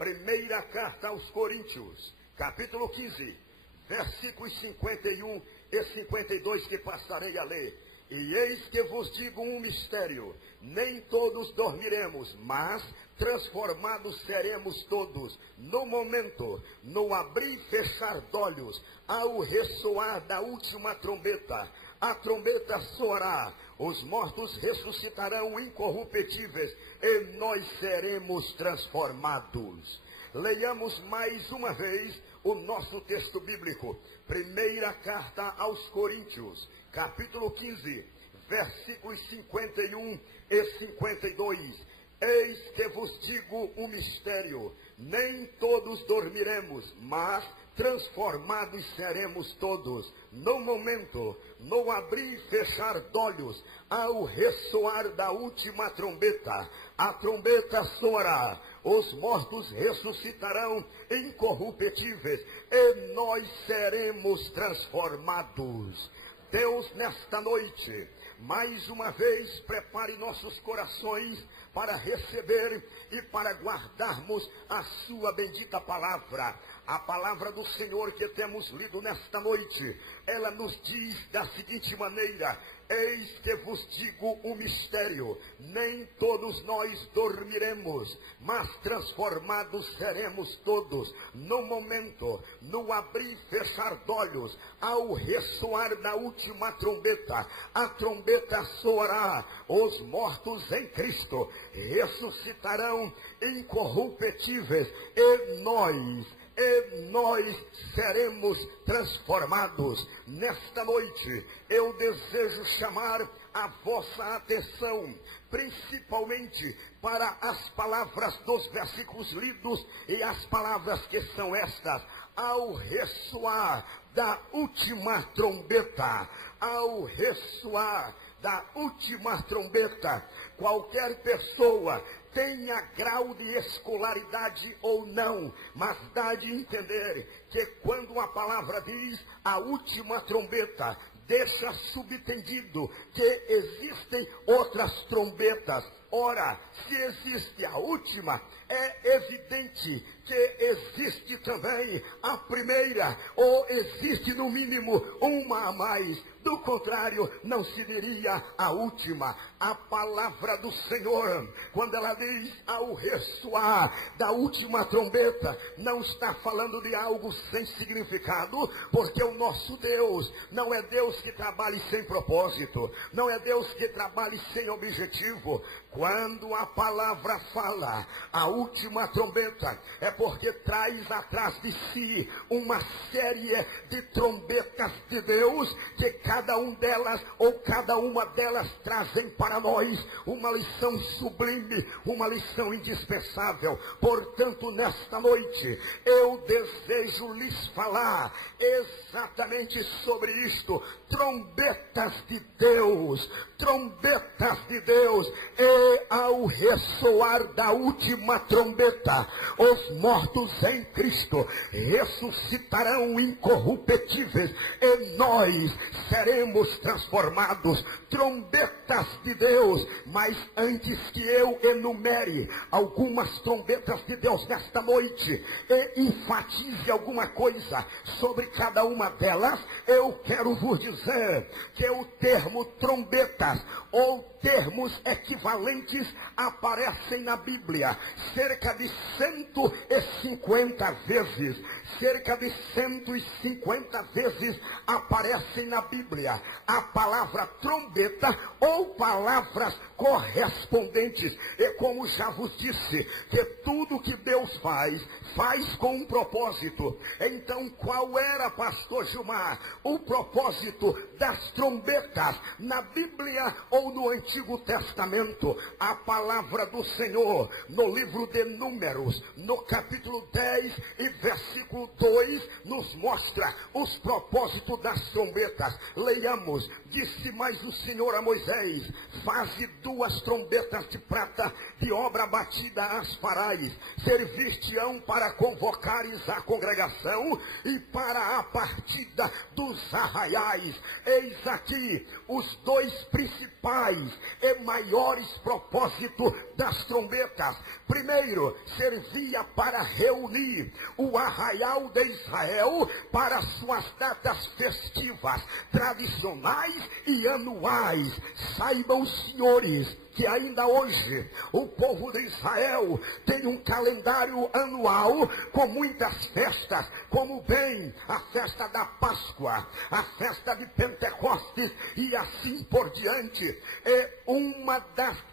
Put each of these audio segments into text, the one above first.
Primeira carta aos Coríntios, capítulo 15, versículos 51 e 52, que passarei a ler. E eis que vos digo um mistério: nem todos dormiremos, mas transformados seremos todos, no momento, no abrir e fechar de olhos, ao ressoar da última trombeta. A trombeta soará, os mortos ressuscitarão incorruptíveis, e nós seremos transformados. Leiamos mais uma vez o nosso texto bíblico. Primeira carta aos Coríntios, capítulo 15, versículos 51 e 52. Eis que vos digo um mistério: nem todos dormiremos, mas transformados seremos todos, no momento, no abrir e fechar de olhos, ao ressoar da última trombeta. A trombeta soará, os mortos ressuscitarão incorruptíveis, e nós seremos transformados. Deus, nesta noite, mais uma vez, prepare nossos corações para receber e para guardarmos a sua bendita palavra. A palavra do Senhor que temos lido nesta noite, ela nos diz da seguinte maneira: eis que vos digo um mistério, nem todos nós dormiremos, mas transformados seremos todos, no momento, no abrir e fechar de olhos, ao ressoar da última trombeta. A trombeta soará, os mortos em Cristo ressuscitarão incorruptíveis, e nós seremos transformados. Nesta noite, eu desejo chamar a vossa atenção, principalmente para as palavras dos versículos lidos, e as palavras que são estas: ao ressoar da última trombeta. Ao ressoar da última trombeta, qualquer pessoa, tenha grau de escolaridade ou não, mas dá de entender que quando a palavra diz a última trombeta, deixa subentendido que existem outras trombetas. Ora, se existe a última, é evidente que existe também a primeira, ou existe no mínimo uma a mais. Do contrário, não se diria a última. A palavra do Senhor, quando ela diz ao ressoar da última trombeta, não está falando de algo sem significado, porque o nosso Deus não é Deus que trabalhe sem propósito, não é Deus que trabalhe sem objetivo. Quando a palavra fala a última trombeta, é porque traz atrás de si uma série de trombetas de Deus, que cada um delas, ou cada uma delas, trazem para nós uma lição sublime, uma lição indispensável. Portanto, nesta noite, eu desejo lhes falar exatamente sobre isto: trombetas de Deus, trombetas de Deus. E ao ressoar da última trombeta, os mortos em Cristo ressuscitarão incorruptíveis, e nós seremos transformados. Trombetas de Deus. Mas antes que eu enumere algumas trombetas de Deus nesta noite e enfatize alguma coisa sobre cada uma delas, eu quero vos dizer que o termo trombetas, ou termos equivalentes, aparecem na Bíblia cerca de 150 vezes. Cerca de 150 vezes aparecem na Bíblia a palavra trombeta, ou palavras correspondentes. E como já vos disse, que tudo que Deus faz com um propósito. Então, qual era, pastor Gilmar, o propósito das trombetas na Bíblia ou no Antigo Testamento? A palavra do Senhor, no livro de Números, no capítulo 10 e versículo 2, nos mostra os propósitos das trombetas. Leiamos: disse mais o Senhor a Moisés: faze 2 trombetas de prata, de obra batida as farás, servir-te-ão para convocares a congregação e para a partida dos arraiais. Eis aqui os 2 principais e maiores propósitos propósito das trombetas. Primeiro, servia para reunir o arraial de Israel para suas datas festivas, tradicionais e anuais. Saibam, senhores, que ainda hoje o povo de Israel tem um calendário anual com muitas festas, como bem a festa da Páscoa, a festa de Pentecostes e assim por diante. Uma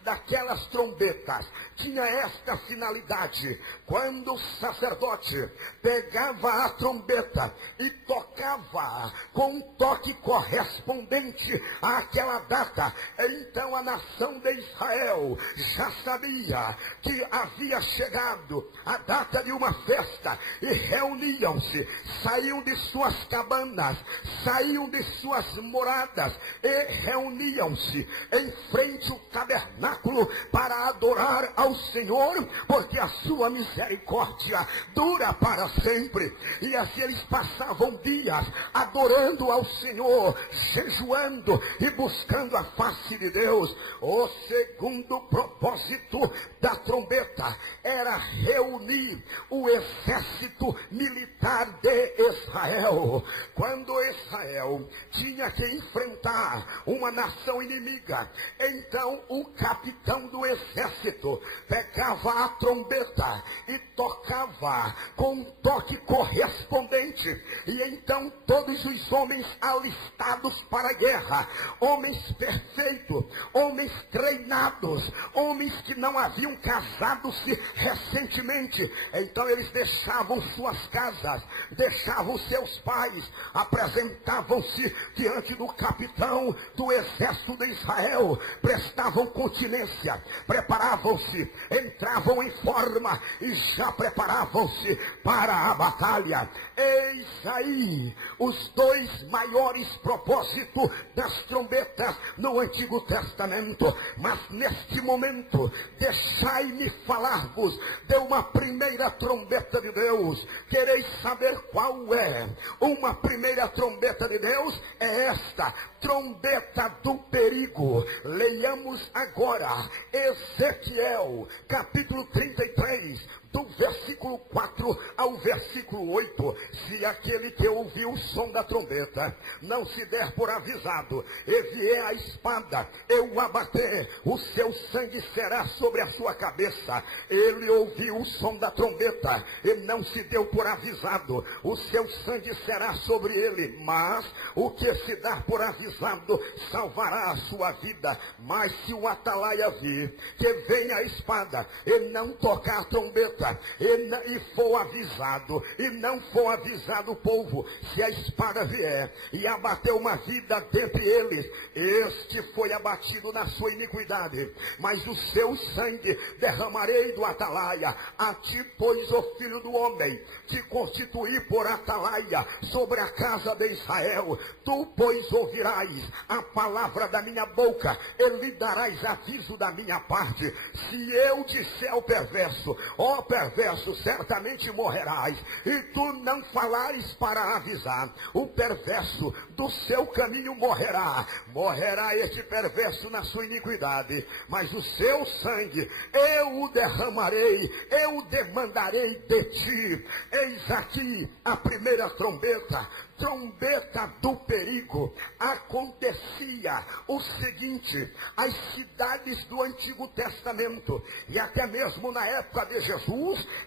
daquelas trombetas tinha esta finalidade: quando o sacerdote pegava a trombeta e tocava com um toque correspondente àquela data, então a nação de Israel já sabia que havia chegado a data de uma festa e reuniam-se, saíam de suas cabanas, saíam de suas moradas e reuniam-se em frente ao tabernáculo para adorar ao Senhor, porque a sua misericórdia dura para sempre. E assim eles passavam dias adorando ao Senhor, jejuando e buscando a face de Deus. O segundo propósito da trombeta era reunir o exército militar de Israel. Quando Israel tinha que enfrentar uma nação inimiga, então o capitão do exército pegava a trombeta e tocava com um toque correspondente, e então todos os homens alistados para a guerra, homens perfeitos, homens treinados, homens que não haviam casado-se recentemente, então eles deixavam suas casas, deixavam seus pais, apresentavam-se diante do capitão do exército de Israel, prestavam continência, preparavam-se, entravam em forma e já preparavam-se para a batalha. Eis aí os dois maiores propósitos das trombetas no Antigo Testamento. Mas neste momento, deixai-me falar-vos de uma primeira trombeta de Deus. Quereis saber qual é? Uma primeira trombeta de Deus é esta: trombeta do perigo. Leiamos agora Ezequiel, capítulo 33, do versículo 4 ao versículo 8. Se aquele que ouviu o som da trombeta não se der por avisado e vier a espada, eu o abater, o seu sangue será sobre a sua cabeça. Ele ouviu o som da trombeta e não se deu por avisado, o seu sangue será sobre ele. Mas o que se dar por avisado salvará a sua vida. Mas se o atalaia vir que vem a espada e não tocar a trombeta, e for avisado, e não for avisado o povo, se a espada vier e abater uma vida dentre eles, este foi abatido na sua iniquidade, mas o seu sangue derramarei do atalaia. A ti, pois, ó filho do homem, te constituí por atalaia sobre a casa de Israel. Tu, pois, ouvirás a palavra da minha boca e lhe darás aviso da minha parte. Se eu disser ao perverso, ó perverso, certamente morrerás, e tu não falares para avisar, o perverso do seu caminho morrerá. Morrerá este perverso na sua iniquidade, mas o seu sangue eu o derramarei, eu o demandarei de ti. Eis aqui a primeira trombeta, trombeta do perigo. Acontecia o seguinte: as cidades do Antigo Testamento, e até mesmo na época de Jesus,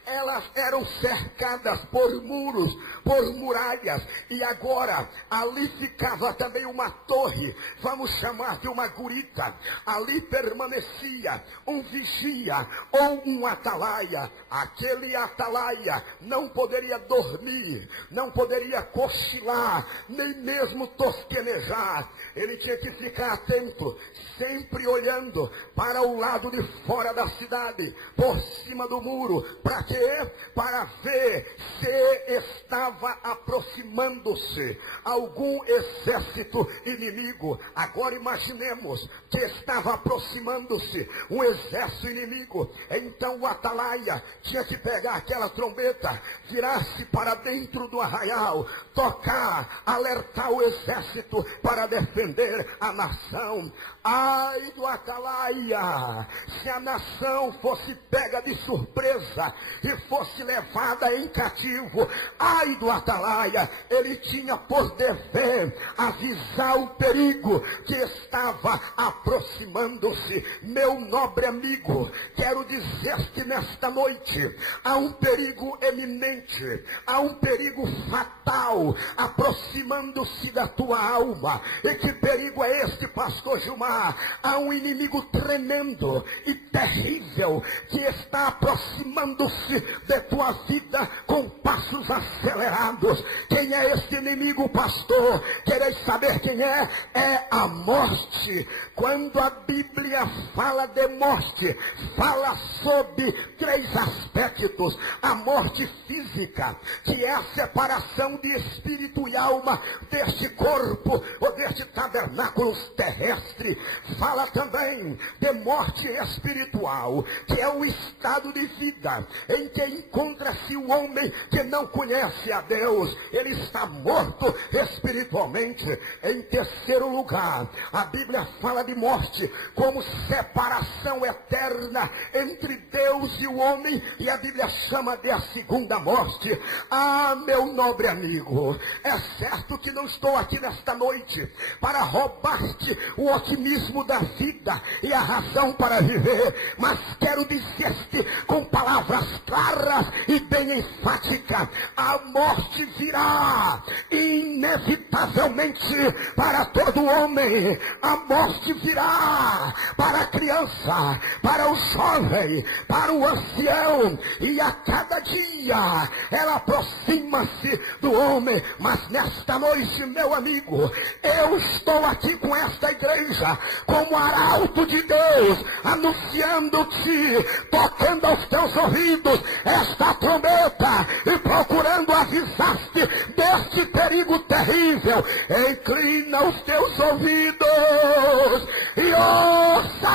elas eram cercadas por muros, por muralhas, e agora ali ficava também uma torre, vamos chamar de uma gurita. Ali permanecia um vigia ou um atalaia. Aquele atalaia não poderia dormir, não poderia cochilar, nem mesmo tosquenejar. Ele tinha que ficar atento, sempre olhando para o lado de fora da cidade, por cima do muro. Para quê? Para ver se estava aproximando-se algum exército inimigo. Agora imaginemos que estava aproximando-se um exército inimigo. Então o atalaia tinha que pegar aquela trombeta, virar-se para dentro do arraial, tocar brincar, alertar o exército para defender a nação. Ai do Atalaia, se a nação fosse pega de surpresa e fosse levada em cativo, ai do Atalaia, ele tinha por dever avisar o perigo que estava aproximando-se. Meu nobre amigo, quero dizer-te nesta noite, há um perigo eminente, há um perigo fatal aproximando-se da tua alma. E que perigo é este, pastor Gilmar? Há um inimigo tremendo e terrível que está aproximando-se de tua vida com passos acelerados. Quem é este inimigo, pastor? Quereis saber quem é? É a morte. Quando a Bíblia fala de morte, fala sobre 3 aspectos. A morte física, que é a separação de espírito e alma deste corpo ou deste tabernáculo terrestre. Fala também de morte espiritual, que é o estado de vida em que encontra-se o homem que não conhece a Deus. Ele está morto espiritualmente. Em terceiro lugar, a Bíblia fala de morte como separação eterna entre Deus e o homem, e a Bíblia chama de a segunda morte. Ah, meu nobre amigo, é certo que não estou aqui nesta noite para roubar-te o otimismo da vida e a razão para viver, mas quero dizer-te com palavras claras e bem enfáticas: a morte virá inevitavelmente para todo homem. A morte virá para a criança, para o jovem, para o ancião, e a cada dia ela aproxima-se do homem. Mas nesta noite, meu amigo, eu estou aqui com esta igreja como arauto de Deus, anunciando-te, tocando aos teus ouvidos esta trombeta e procurando avisar-te deste perigo terrível. Inclina os teus ouvidos e ouça,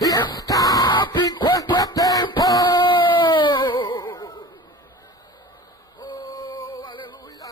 e escape enquanto é tempo. Oh, aleluia!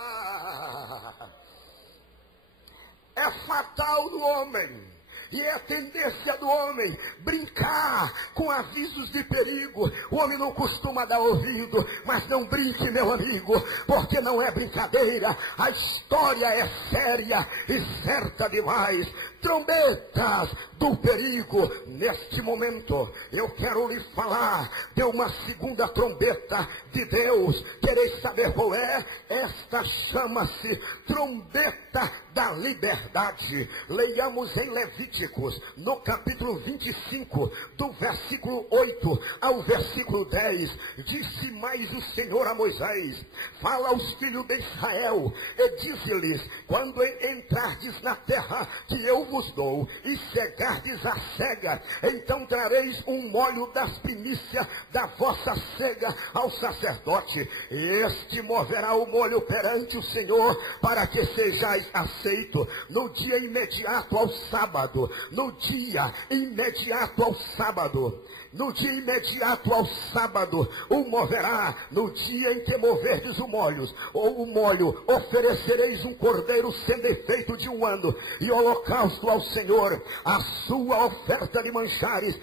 É fatal do homem, e é a tendência do homem brincar com avisos de perigo. O homem não costuma dar ouvido, mas não brinque, meu amigo, porque não é brincadeira. A história é séria e certa demais. Trombetas do perigo. Neste momento eu quero lhe falar de uma segunda trombeta de Deus. Quereis saber qual é? Esta chama-se trombeta da liberdade. Leiamos em Levíticos, no capítulo 25, do versículo 8 ao versículo 10. Disse mais o Senhor a Moisés: fala aos filhos de Israel e dize-lhes: quando entrardes na terra que eu vos dou e cegardes a cega, então trareis um molho das primícias da vossa cega ao sacerdote. Este moverá o molho perante o Senhor, para que sejais aceito no dia imediato ao sábado. No dia imediato ao sábado. No dia imediato ao sábado o moverá. No dia em que moverdes o molho, oferecereis um cordeiro sem defeito de 1 ano, e holocausto ao Senhor. A sua oferta de manjares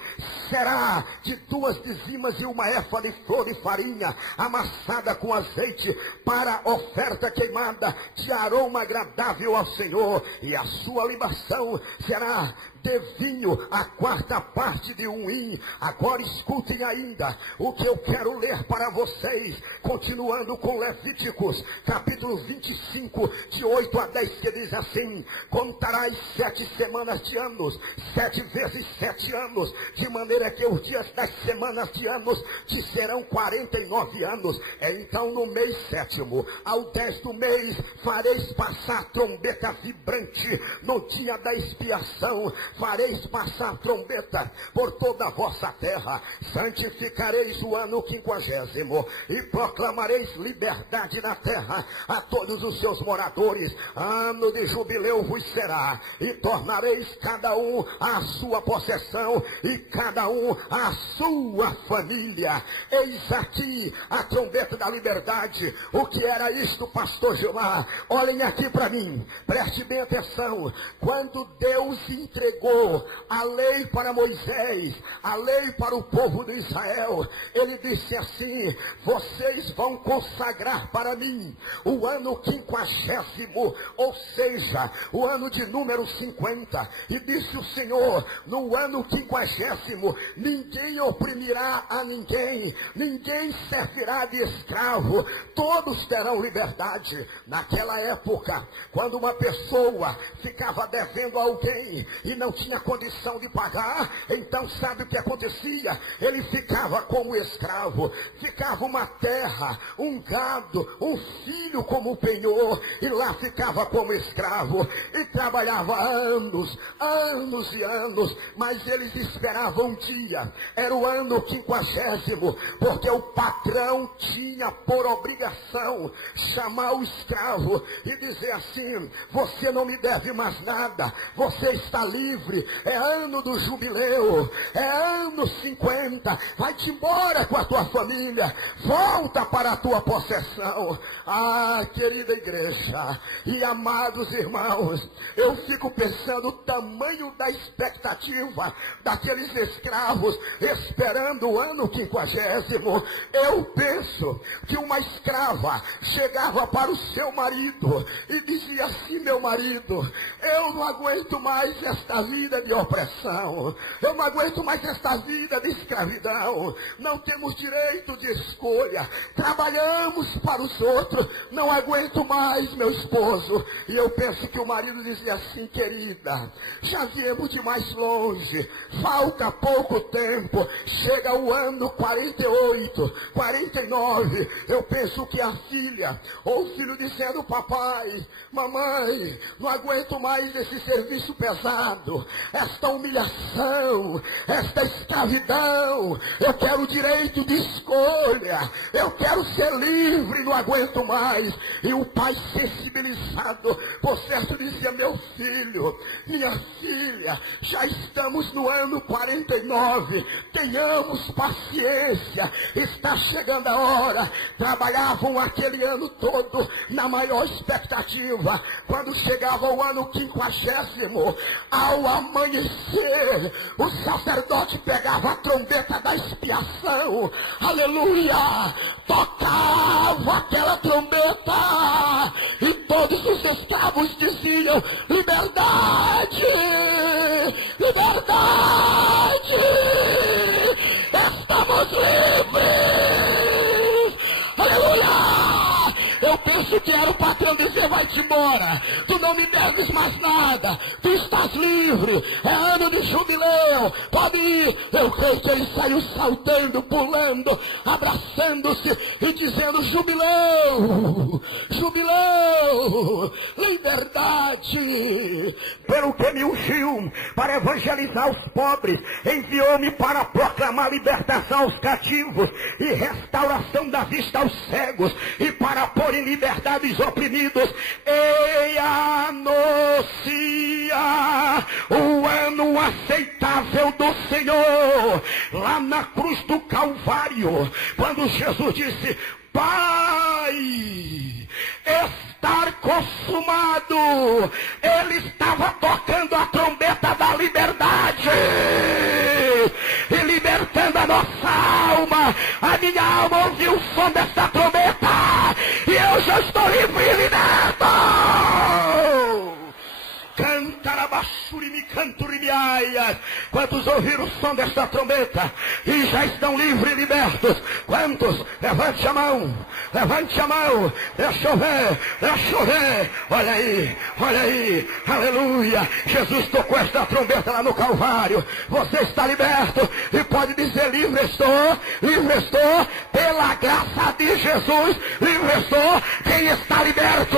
será de 2 dizimas e 1 éfa de flor de farinha amassada com azeite, para oferta queimada de aroma agradável ao Senhor. E a sua libação será de vinho, a 4ª parte de 1 hin. Agora escutem ainda o que eu quero ler para vocês, continuando com Levíticos, capítulo 25, de 8 a 10, que diz assim: contarás 7 semanas de anos, 7 vezes 7 anos, de maneira que os dias das semanas de anos te serão 49 anos. Então no mês 7º, ao 10 do mês, fareis passar trombeta vibrante no dia da expiação. fareis passar trombeta por toda a vossa terra, santificareis o ano 50º e proclamareis liberdade na terra a todos os seus moradores. Ano de jubileu vos será, e tornareis cada um a sua possessão e cada um a sua família. Eis aqui a trombeta da liberdade. O que era isto, pastor Gilmar? Olhem aqui para mim, preste bem atenção. Quando Deus entregou a lei para Moisés, a lei para o povo de Israel, ele disse assim: vocês vão consagrar para mim o ano 50º, ou seja, o ano de número 50. E disse o Senhor: no ano 50º, ninguém oprimirá a ninguém, ninguém servirá de escravo, todos terão liberdade. Naquela época, quando uma pessoa ficava devendo a alguém e não tinha condição de pagar, então sabe o que acontecia? Ele ficava como escravo, ficava uma terra, um gado, um filho como penhor, e lá ficava como escravo, e trabalhava anos, anos e anos, mas eles esperavam um dia, era o ano 50º, porque o patrão tinha por obrigação chamar o escravo e dizer assim: você não me deve mais nada, você está livre, é ano do jubileu, é ano 50, vai-te embora com a tua família, volta para a tua possessão. Ah, querida igreja e amados irmãos, eu fico pensando o tamanho da expectativa daqueles escravos esperando o ano 50º. Eu penso que uma escrava chegava para o seu marido e dizia assim: meu marido, eu não aguento mais esta vida de opressão, eu não aguento mais esta vida de escravidão, não temos direito de escolha, trabalhamos para os outros, não aguento mais meu esposo. E eu penso que o marido dizia assim: querida, já viemos de mais longe, falta pouco tempo, chega o ano 48, 49, eu penso que a filha ou o filho dizendo: papai, mamãe, não aguento mais esse serviço pesado, esta humilhação, esta escravidão, eu quero o direito de escolha, eu quero ser livre, não aguento mais. E o pai, sensibilizado, por certo, dizia: meu filho, minha filha, já estamos no ano 49, tenhamos paciência, está chegando a hora. Trabalhavam aquele ano todo na maior expectativa. Quando chegava o ano 50º, ao amanhecer, o sacerdote pegava a trombeta da expiação, aleluia, tocava aquela trombeta e todos os escravos diziam: liberdade, liberdade, estamos livres, aleluia. Eu penso que era o patrão dizer: vai-te embora, tu não me deves mais nada, tu estás livre, é ano de jubileu, pode ir. Eu creio que ele saiu saltando, pulando, abraçando-se e dizendo: jubileu, jubileu, liberdade. Pelo que me ungiu para evangelizar os pobres, enviou-me para proclamar libertação aos cativos e restauração da vista aos cegos, e para pôr em liberdade os oprimidos, e anuncia o ano aceitável do Senhor. Lá na cruz do Calvário, quando Jesus disse: Pai, estar consumado, ele estava tocando a trombeta da liberdade e libertando a nossa alma. A minha alma ouviu o som dessa trombeta e eu já estou livre e liberto. Quantos ouviram o som desta trombeta e já estão livres e libertos? Quantos? Levante a mão, levante a mão. Deixa eu ver, deixa eu ver. Olha aí, aleluia. Jesus tocou esta trombeta lá no Calvário. Você está liberto e pode dizer: livre estou, pela graça de Jesus, livre estou. Quem está liberto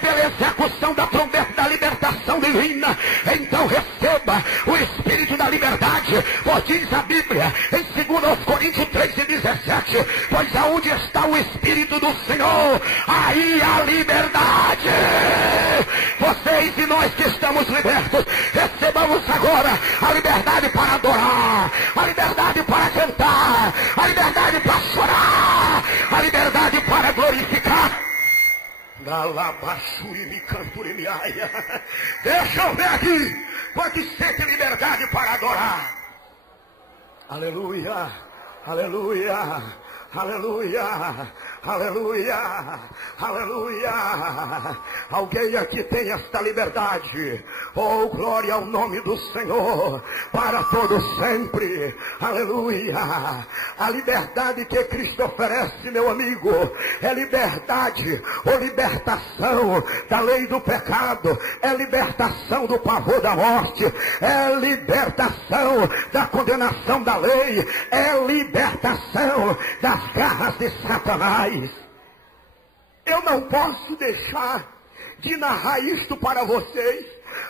pela execução da trombeta da libertação divina. Então receba o espírito da liberdade, pois diz a Bíblia em 2 Coríntios 3:17, pois aonde está o Espírito do Senhor, aí a liberdade. Vocês e nós que estamos libertos, recebamos agora a liberdade para adorar, a liberdade para cantar, a liberdade para chorar, a liberdade para glorificar. Deixa eu ver aqui quantos sentem liberdade para adorar. Aleluia, aleluia, aleluia, aleluia, aleluia. Alguém aqui tem esta liberdade. Oh, glória ao nome do Senhor para todo sempre. Aleluia. A liberdade que Cristo oferece, meu amigo, é liberdade ou libertação da lei do pecado, é libertação do pavor da morte, é libertação da condenação da lei, é libertação das garras de Satanás. Eu não posso deixar de narrar isto para vocês,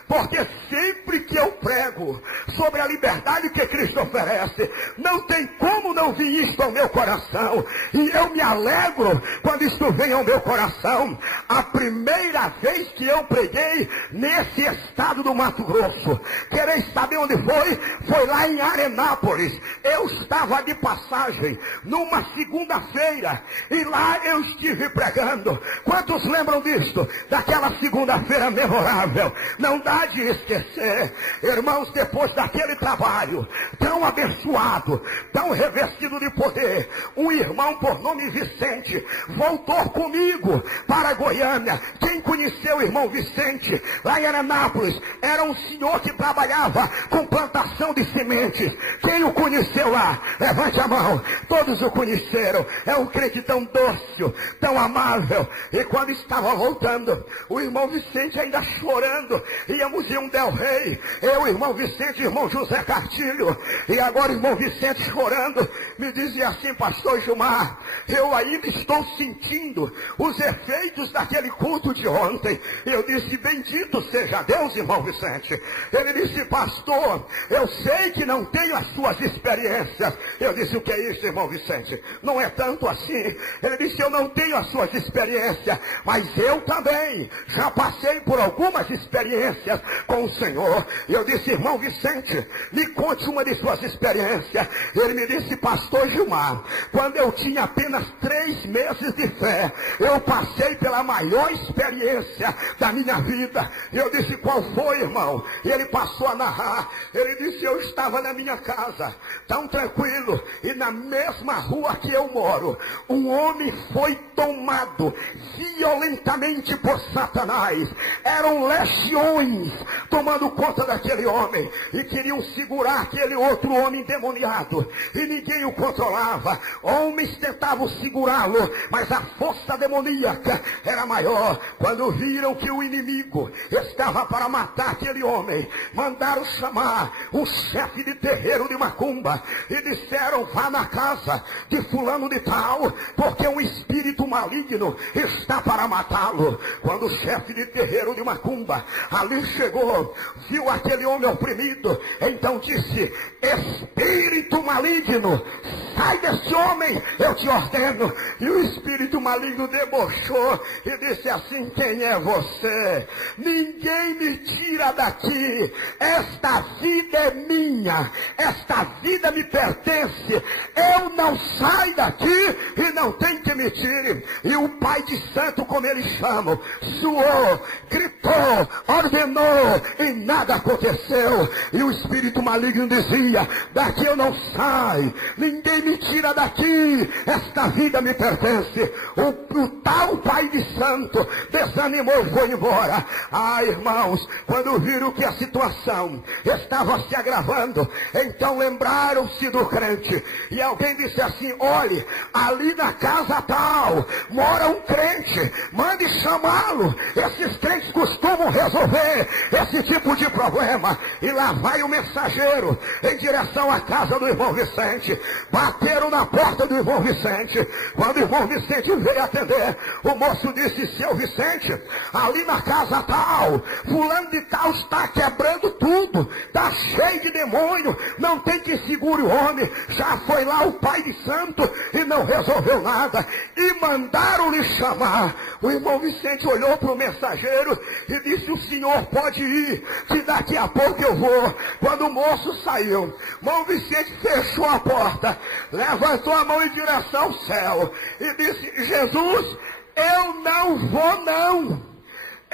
porque sempre que eu prego sobre a liberdade que Cristo oferece, não tem como não vir isto ao meu coração. E eu me alegro quando isto vem ao meu coração. A primeira vez que eu preguei nesse estado do Mato Grosso, quereis saber onde foi? Foi lá em Arenápolis. Eu estava de passagem numa segunda-feira e lá eu estive pregando. Quantos lembram disto? Daquela segunda-feira memorável. Não dá de esquecer, irmãos, depois daquele trabalho tão abençoado, tão revestido de poder, um irmão por nome Vicente voltou comigo para Goiânia. Quem conheceu o irmão Vicente lá em Arenápolis era um senhor que trabalhava com plantação de sementes. Quem o conheceu lá? Levante a mão. Todos o conheceram. É um crente tão doce, tão amável. E quando estava voltando, o irmão Vicente ainda chorando, íamos em um Del Rey, eu, irmão Vicente, irmão José Cartilho, e agora o irmão Vicente chorando, me dizia assim: pastor Gilmar, eu ainda estou sentindo os efeitos daquele culto de ontem. Eu disse: bendito seja Deus, irmão Vicente. Ele disse: pastor, eu sei que não tenho as suas experiências. Eu disse: o que é isso, irmão Vicente? Não é tanto assim. Ele disse: eu não tenho as suas experiências, mas eu também já passei por algumas experiências com o Senhor. Eu disse: irmão Vicente, me conte uma de suas experiências. Ele me disse: pastor Gilmar, quando eu tinha apenas 3 meses de fé, eu passei pela maior experiência da minha vida. Eu disse: qual foi, irmão? E ele passou a narrar. Ele disse: eu estava na minha casa, tão tranquilo, e na mesma rua que eu moro, um homem foi tomado violentamente por Satanás. Eram legiões tomando conta daquele homem e queriam segurar aquele outro homem endemoniado, e ninguém o controlava. Homens tentavam segurá-lo, mas a força demoníaca era maior. Quando viram que o inimigo estava para matar aquele homem, mandaram chamar o chefe de terreiro de macumba e disseram: vá na casa de fulano de tal, porque um espírito maligno está para matá-lo. Quando o chefe de terreiro de macumba ali chegou, viu aquele homem oprimido, então disse: espírito maligno, sai desse homem, eu te ordeno. E o espírito maligno debochou e disse assim: quem é você? Ninguém me tira daqui, esta vida é minha, esta vida me pertence, eu não saio daqui e não tem que me tire. E o pai de santo, como eles chamam, suou, gritou, ordenou e nada aconteceu. E o espírito maligno dizia: daqui eu não saio, ninguém me tira daqui, esta vida me pertence. O tal pai de santo desanimou e foi embora. Ah, irmãos, quando viram que a situação estava se agravando, então lembraram-se do crente. E alguém disse assim: olhe, ali na casa tal mora um crente, mande chamá-lo. Esses crentes costumam costumam resolver esse tipo de problema. E lá vai o mensageiro em direção à casa do irmão Vicente. Bateram na porta do irmão Vicente. Quando o irmão Vicente veio atender, o moço disse: seu Vicente, ali na casa tal, fulano de tal está quebrando tudo, está cheio de demônio, não tem que segure o homem. Já foi lá o pai de santo e não resolveu nada, e mandaram-lhe chamar. O irmão Vicente olhou para o mensageiro e disse: o senhor pode ir, que daqui a pouco eu vou. Quando o moço saiu, o irmão Vicente fechou a porta, levantou a mão em direção ao céu e disse: Jesus, eu não vou não.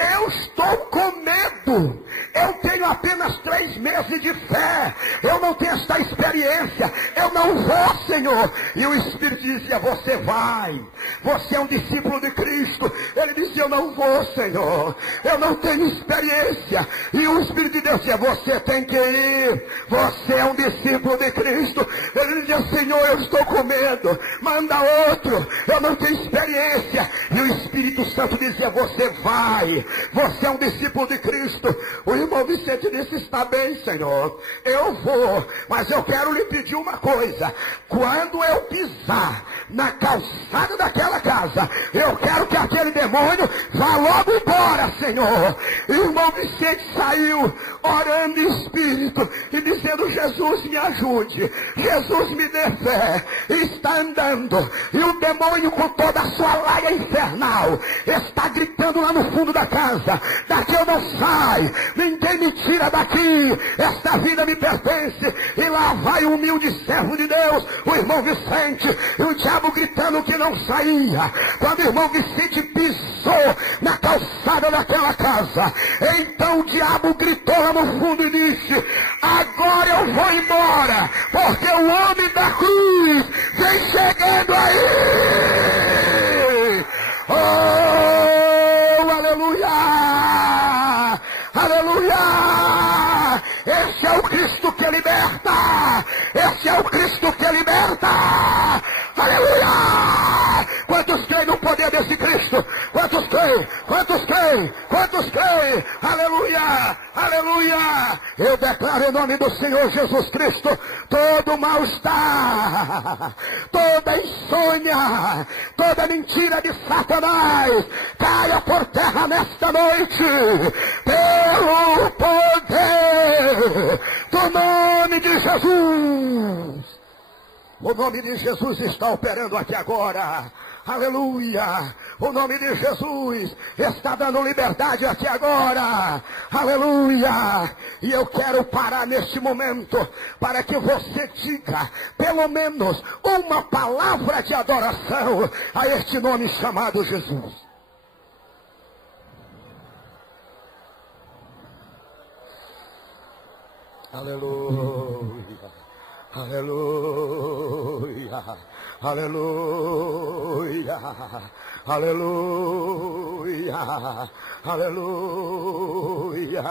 Eu estou com medo. Eu tenho apenas 3 meses de fé. Eu não tenho esta experiência. Eu não vou, Senhor. E o Espírito disse: você vai. Você é um discípulo de Cristo. Ele disse: eu não vou, Senhor. Eu não tenho experiência. E o Espírito de Deus disse: você tem que ir. Você é um discípulo de Cristo. Ele disse: Senhor, eu estou com medo. Manda outro. Eu não tenho experiência. E o Espírito Santo dizia: você vai. Você é um discípulo de Cristo. O irmão Vicente disse: está bem, Senhor, eu vou, mas eu quero lhe pedir uma coisa. Quando eu pisar na calçada daquela casa, eu quero que aquele demônio vá logo embora, Senhor. E o irmão Vicente saiu orando em espírito e dizendo: Jesus, me ajude, Jesus, me dê fé. E está andando, e o demônio, com toda a sua laia infernal, está gritando lá no fundo da casa: daqui eu não saio, ninguém me tira daqui, esta vida me pertence. E lá vai o humilde servo de Deus, o irmão Vicente, e o diabo gritando que não saía. Quando o irmão Vicente pisou na calçada daquela casa, então o diabo gritou lá no fundo e disse: agora eu vou embora, porque o homem da cruz vem chegando aí. Oh, aleluia! Aleluia! Esse é o Cristo que liberta! Esse é o Cristo que liberta! Aleluia! Quantos creem no poder desse Cristo? Quantos creem? Quantos creem? Quantos creem? Aleluia! Aleluia! Eu declaro em nome do Senhor Jesus Cristo: todo mal-estar, toda insônia, toda mentira de Satanás, caia por terra nesta noite, pelo poder do nome de Jesus. O nome de Jesus está operando aqui agora. Aleluia! O nome de Jesus está dando liberdade aqui agora. Aleluia! E eu quero parar neste momento para que você diga pelo menos uma palavra de adoração a este nome chamado Jesus. Aleluia! Aleluia! Aleluia! Aleluia! Aleluia!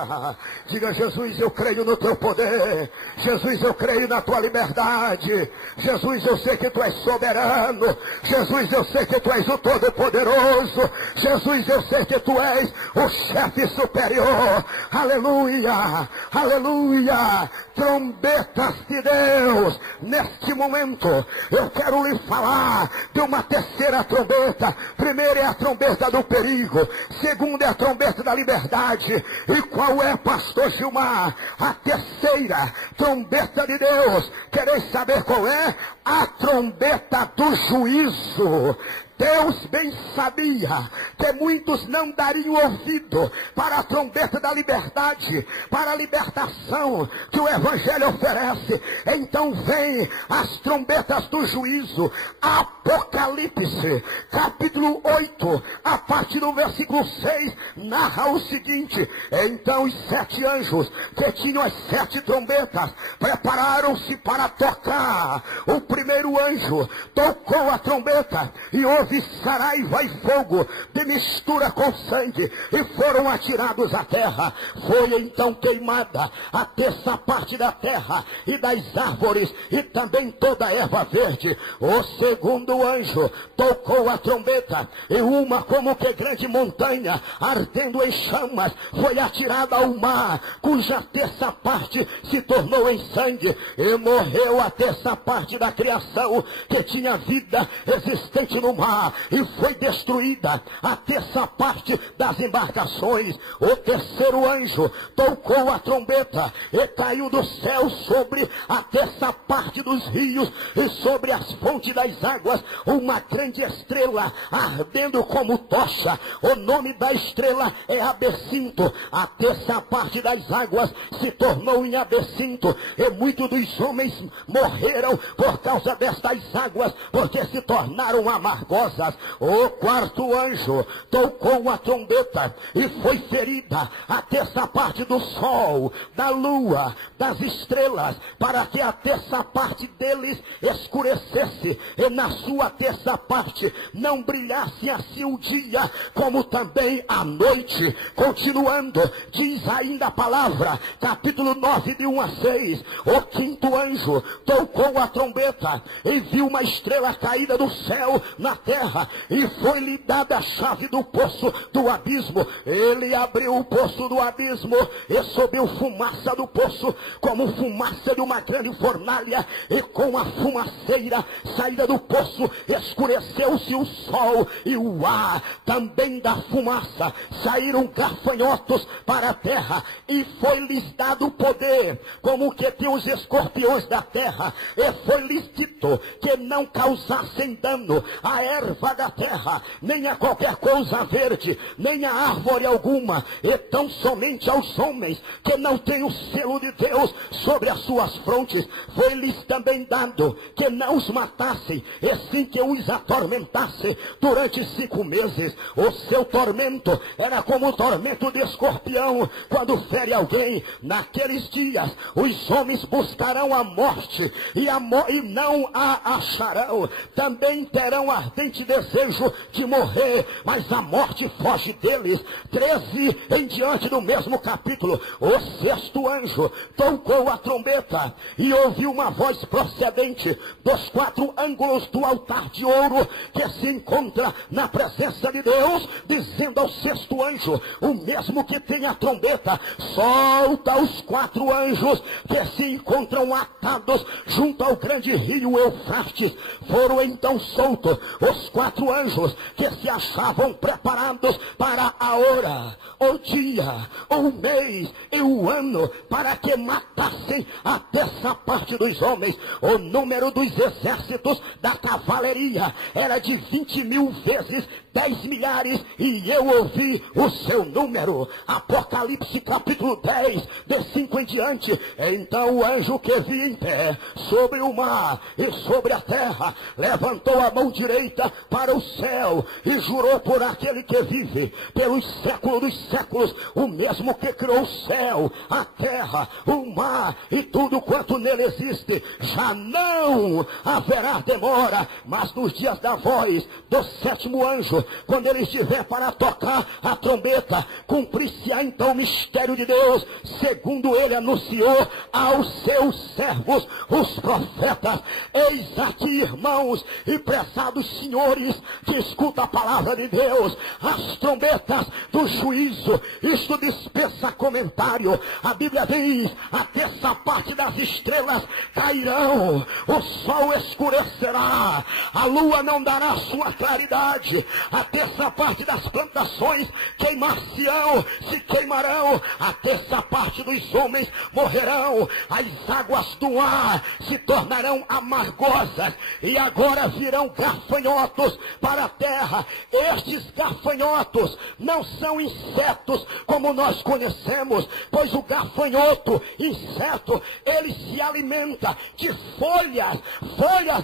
Diga: Jesus, eu creio no teu poder. Jesus, eu creio na tua liberdade. Jesus, eu sei que tu és soberano. Jesus, eu sei que tu és o Todo-Poderoso. Jesus, eu sei que tu és o chefe superior. Aleluia! Aleluia! Trombetas de Deus, neste momento eu quero lhe falar de uma terceira trombeta. Primeira é a trombeta do perigo, segunda é a trombeta da liberdade. E qual é, pastor Gilmar, a terceira trombeta de Deus? Quereis saber qual é? A trombeta do juízo. Deus bem sabia que muitos não dariam ouvido para a trombeta da liberdade, para a libertação que o Evangelho oferece. Então vem as trombetas do juízo. Apocalipse, capítulo 8, a partir do versículo 6, narra o seguinte: então os 7 anjos que tinham as 7 trombetas prepararam-se para tocar. O primeiro anjo tocou a trombeta e houve saraiva e fogo de mistura com sangue e foram atirados à terra. Foi então queimada a terça parte da terra e das árvores e também toda a erva verde. O segundo anjo tocou a trombeta e uma como que grande montanha ardendo em chamas foi atirada ao mar, cuja terça parte se tornou em sangue, e morreu a terça parte da criação que tinha vida existente no mar, e foi destruída a terça parte das embarcações. O terceiro anjo tocou a trombeta e caiu do céu sobre a terça parte dos rios e sobre as fontes das águas uma grande estrela ardendo como tocha. O nome da estrela é Absinto. A terça parte das águas se tornou em absinto, e muitos dos homens morreram por causa destas águas, porque se tornaram amargosas. O quarto anjo tocou a trombeta e foi ferida a terça parte do sol, da lua, das estrelas, para que a terça parte deles escurecesse, e na sua terça parte não brilhasse assim o dia, como também a noite. Continuando, diz ainda a palavra, capítulo 9, de 1 a 6, o quinto anjo tocou a trombeta e viu uma estrela caída do céu na terra, e foi-lhe dada a chave do poço do abismo. Ele abriu o poço do abismo e subiu fumaça do poço, como fumaça de uma grande fornalha, e com a fumaceira saída do poço escureceu-se o sol e o ar. Também da fumaça saíram gafanhotos para a terra, e foi-lhes dado poder como que tem os escorpiões da terra, e foi-lhes dito que não causassem dano à erva da terra, nem a qualquer coisa verde, nem a árvore alguma, e tão somente aos homens que não têm o selo de Deus sobre as suas frontes. Foi-lhes também dado que não os matassem, e sim que os atormentassem durante 5 meses. O seu tormento era como o tormento de escorpião quando fere alguém. Naqueles dias os homens buscarão a morte e não a acharão. Também terão ardente desejo de morrer, mas a morte foge deles. 13 em diante do mesmo capítulo. O sexto anjo tocou a trombeta e ouviu uma voz procedente dos 4 ângulos do altar de ouro que se encontra na presença de Deus, dizendo ao sexto anjo, o mesmo que tem a trombeta: solta os 4 anjos que se encontram atados junto ao grande rio Eufrates. Foram então soltos os 4 anjos que se achavam preparados para a hora, o dia, o mês e o ano, para que matassem a terça parte dos homens. O número dos exércitos da cavalaria era de 20.000 vezes 10 milhares, e eu ouvi o seu número. Apocalipse capítulo 10, de 5 em diante. Então o anjo que vi em pé sobre o mar e sobre a terra levantou a mão direita para o céu e jurou por aquele que vive pelos séculos dos séculos, o mesmo que criou o céu, a terra, o mar e tudo quanto nele existe: já não haverá demora, mas nos dias da voz do sétimo anjo, quando ele estiver para tocar a trombeta, cumprir-se-á então o mistério de Deus, segundo ele anunciou aos seus servos, os profetas. Eis aqui, irmãos e prezados senhores que escutam a palavra de Deus, as trombetas do juízo. Isto dispensa comentário. A Bíblia diz: a terça parte das estrelas cairão, o sol escurecerá, a lua não dará sua claridade, a terça parte das plantações queimar-se-ão, se queimarão, a terça parte dos homens morrerão, as águas do ar se tornarão amargosas, e agora virão gafanhotos para a terra. Estes gafanhotos não são insetos como nós conhecemos, pois o gafanhoto, inseto, ele se alimenta de folhas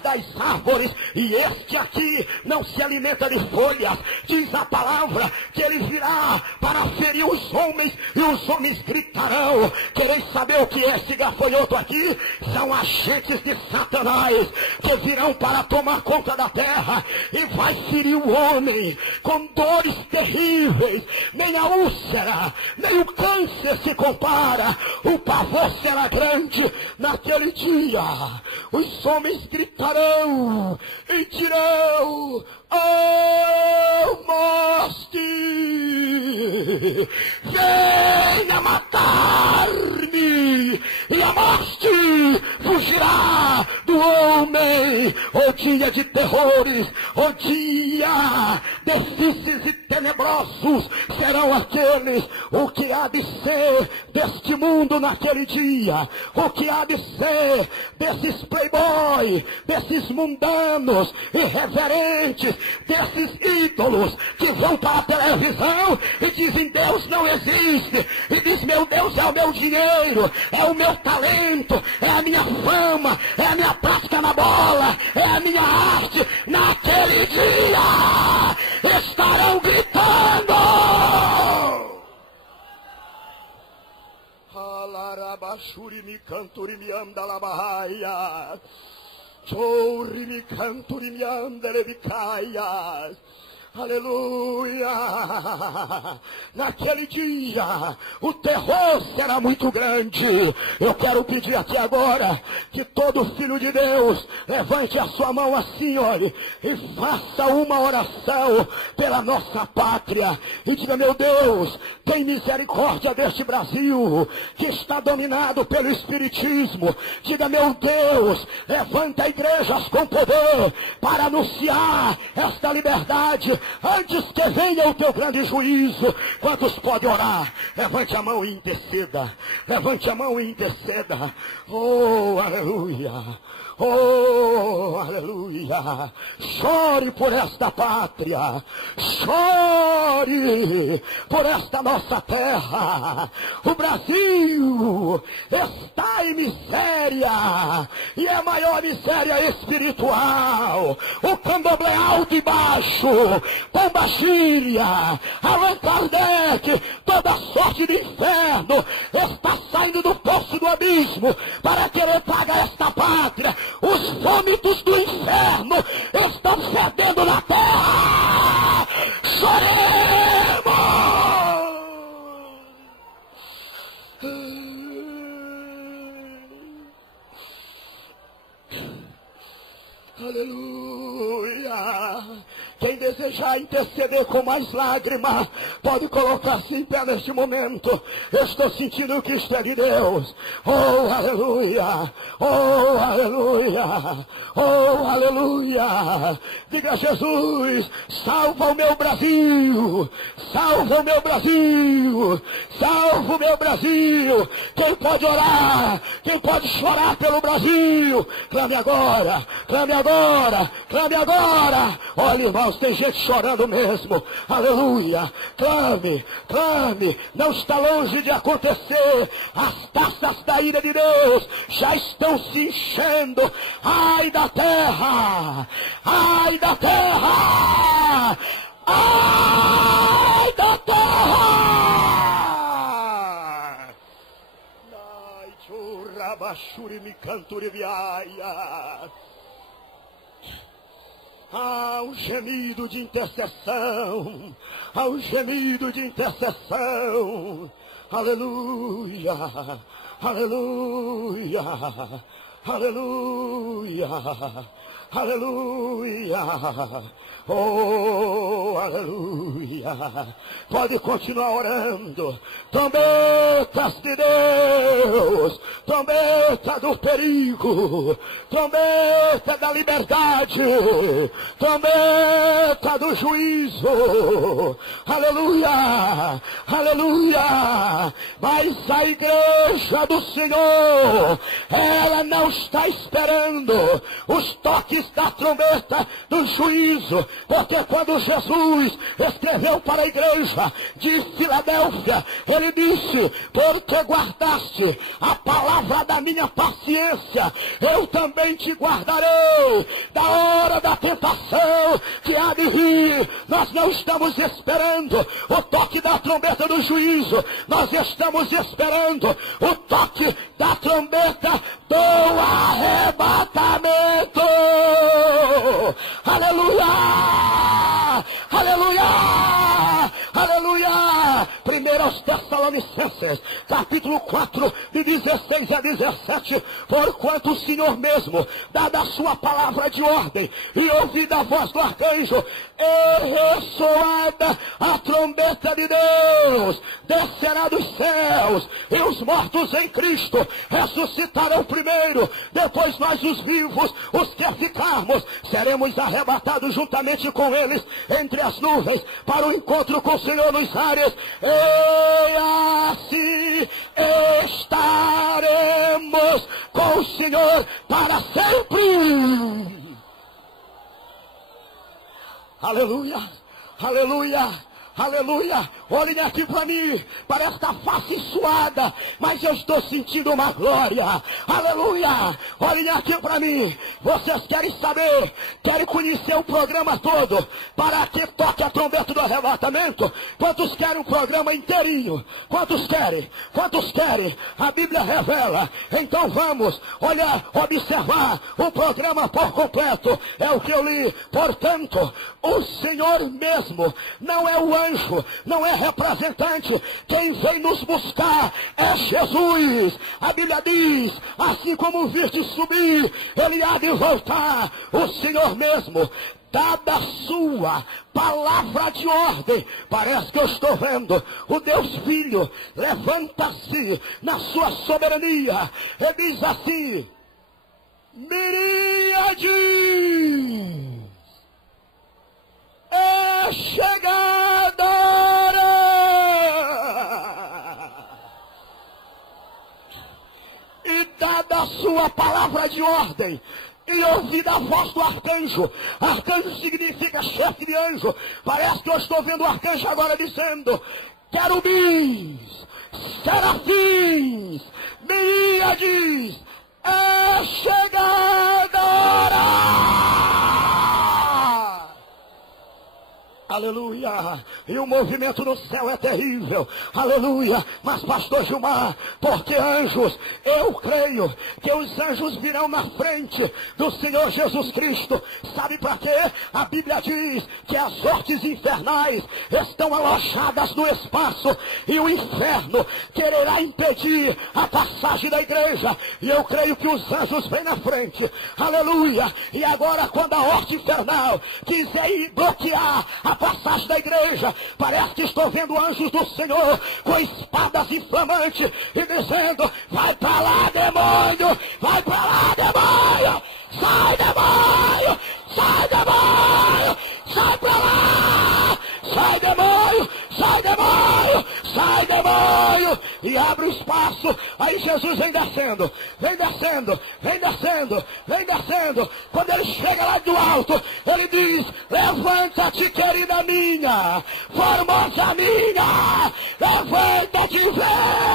das árvores, e este aqui não se alimenta de folhas. Diz a palavra que ele virá para ferir os homens, e os homens gritarão. Quereis saber o que é esse gafanhoto aqui? São agentes de Satanás Satanás, que virão para tomar conta da terra, e vai ferir o homem com dores terríveis. Nem a úlcera, nem o câncer se compara. O pavor será grande naquele dia. Os homens gritarão e dirão: oh, morte, venha matar-me, e a morte fugirá do homem. O dia de terrores, o dia difíceis e tenebrosos serão aqueles. O que há de ser deste mundo naquele dia, o que há de ser desses playboy, desses mundanos irreverentes, desses ídolos que vão para a televisão e dizem: Deus não existe, e diz: meu Deus é o meu dinheiro, é o meu talento, é a minha fama, é a minha prática na bola, é a minha arte. Naquele dia estarão gritando: Alarabashuri mi canturi mi andalabaia, chorri mi canturi mi andelebicaia. Aleluia! Naquele dia o terror será muito grande. Eu quero pedir aqui agora que todo filho de Deus levante a sua mão assim, olhe, e faça uma oração pela nossa pátria e diga: meu Deus, tem misericórdia deste Brasil que está dominado pelo espiritismo. Diga: meu Deus, levanta igrejas com poder para anunciar esta liberdade antes que venha o teu grande juízo. Quantos podem orar? Levante a mão e interceda. Levante a mão e interceda. Oh, aleluia. Oh, aleluia. Chore por esta pátria. Chore por esta nossa terra. O Brasil está em miséria, e é a maior miséria espiritual. O candomblé alto e baixo, Pombagira, Allan Kardec, toda sorte de inferno está saindo do poço do abismo para querer pagar esta pátria. Os vômitos do inferno estão fedendo na terra. Choremos! Aleluia! Quem desejar interceder com mais lágrimas, pode colocar-se em pé neste momento. Eu estou sentindo que isto é de Deus. Oh, aleluia! Oh, aleluia! Oh, aleluia! Diga a Jesus: salva o meu Brasil! Salva o meu Brasil! Salva o meu Brasil! Quem pode orar? Quem pode chorar pelo Brasil? Clame agora! Clame agora! Clame agora! Olha, irmãos, tem gente chorando mesmo. Aleluia! Clame, clame. Não está longe de acontecer. As taças da ira de Deus já estão se enchendo. Ai da terra! Ai da terra! Ai da terra! Ai, churrabachuri mi canturibiaia. Há um gemido de intercessão. Há um gemido de intercessão. Aleluia. Aleluia. Aleluia. Aleluia. Oh, aleluia. Pode continuar orando. Trombetas de Deus. Trombeta do perigo. Trombeta da liberdade. Trombeta do juízo. Aleluia. Aleluia. Mas a igreja do Senhor, ela não está esperando os toques antes da trombeta do juízo. Porque quando Jesus escreveu para a igreja de Filadélfia, ele disse: porque guardaste a palavra da minha paciência, eu também te guardarei da hora da tentação que há de vir. Nós não estamos esperando o toque da trombeta do juízo, nós estamos esperando o toque da trombeta do arrebatamento. Aleluia! Aleluia! Aleluia! 1 Tessalonicenses, capítulo 4, de 16 a 17. Porquanto o Senhor mesmo, dada a sua palavra de ordem, e ouvida a voz do arcanjo, e ressoada a trombeta de Deus, descerá dos céus, e os mortos em Cristo ressuscitarão primeiro. Depois nós, os vivos, os que ficarmos, seremos arrebatados juntamente com eles entre as nuvens, para o encontro com o Senhor nos ares, e assim estaremos com o Senhor para sempre. Aleluia, aleluia, aleluia. Olhem aqui para mim, parece estar face suada, mas eu estou sentindo uma glória. Aleluia, olhem aqui para mim. Vocês querem saber, querem conhecer o programa todo, para que toque a trombeta do arrebatamento? Quantos querem o programa inteirinho? Quantos querem? Quantos querem? A Bíblia revela. Então vamos olhar, observar o programa por completo. É o que eu li. Portanto, o Senhor mesmo, não é o anjo, não é representante, quem vem nos buscar é Jesus. A Bíblia diz: assim como viste subir, ele há de voltar. O Senhor mesmo, dada a sua palavra de ordem, parece que eu estou vendo o Deus Filho levanta-se na sua soberania e diz assim: miríades, é chegada a hora. E dada a sua palavra de ordem, e ouvida a voz do arcanjo. Arcanjo significa chefe de anjo. Parece que eu estou vendo o arcanjo agora dizendo: querubins, serafins, miríades, é chegada a hora. Aleluia, e o movimento no céu é terrível, aleluia. Mas pastor Gilmar, porque anjos? Eu creio que os anjos virão na frente do Senhor Jesus Cristo. Sabe para quê? A Bíblia diz que as hortes infernais estão alojadas no espaço, e o inferno quererá impedir a passagem da igreja, e eu creio que os anjos vêm na frente, aleluia. E agora, quando a horte infernal quiser bloquear a passagem da igreja, parece que estou vendo anjos do Senhor com espadas inflamantes e dizendo: vai para lá, demônio, vai para lá, demônio, sai, demônio, sai, demônio, sai para lá, sai, demônio, sai, demônio, sai, demônio, e abre o espaço. Aí Jesus vem descendo, vem descendo, vem descendo, vem descendo. Quando ele chega lá do alto, ele diz: levanta-te, querida minha, formosa minha, levanta-te, vem.